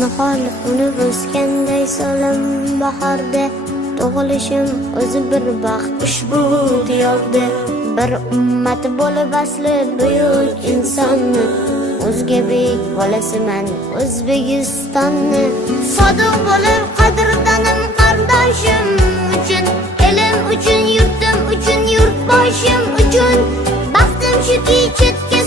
Nihol unib o'sganday solim bahorda, tug'ilishim o'zi bir baxt ushbu diyorda. Bir ummat bo'lib asli buyuk insonni, o'zga bek bolasiman O'zbekistonni. Sodiq bo'lib qadrdanim qardoshim uchun, elim uchun, yurtim uchun, yurtboshim uchun. Baxtim shuki chetga